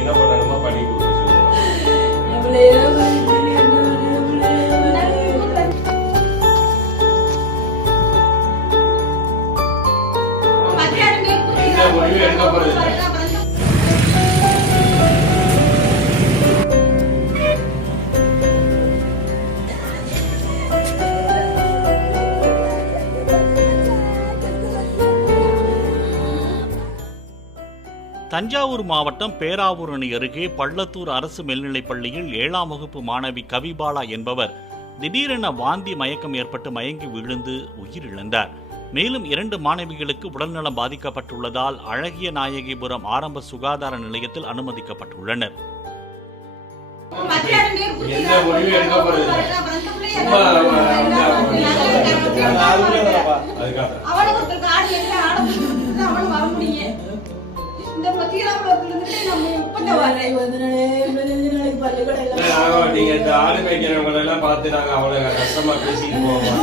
என்ன பண்ணணுமோ பண்ணி கொடுக்க சொல்லுங்க. இந்த முடிவு எடுக்க போறது இல்லை. தஞ்சாவூர் மாவட்டம் பேராவூரணி அருகே பள்ளத்தூர் அரசு மேல்நிலைப் பள்ளியில் 7ஆம் வகுப்பு மாணவி கவிபாலா என்பவர் திடீரென வாந்தி மயக்கம் ஏற்பட்டு மயங்கி விழுந்து உயிரிழந்தார். மேலும் 2 மாணவிகளுக்கு உடல்நலம் பாதிக்கப்பட்டுள்ளதால் அழகிய நாயகிபுரம் ஆரம்ப சுகாதார நிலையத்தில் அனுமதிக்கப்பட்டுள்ளனர். எந்த முடிவு எடுக்க போறது இல்லை. நீங்க இந்த ஆளு வைக்கிறவங்க எல்லாம் பார்த்து நாங்க அவ்வளவு கஷ்டமா பேசிட்டு போவோம்.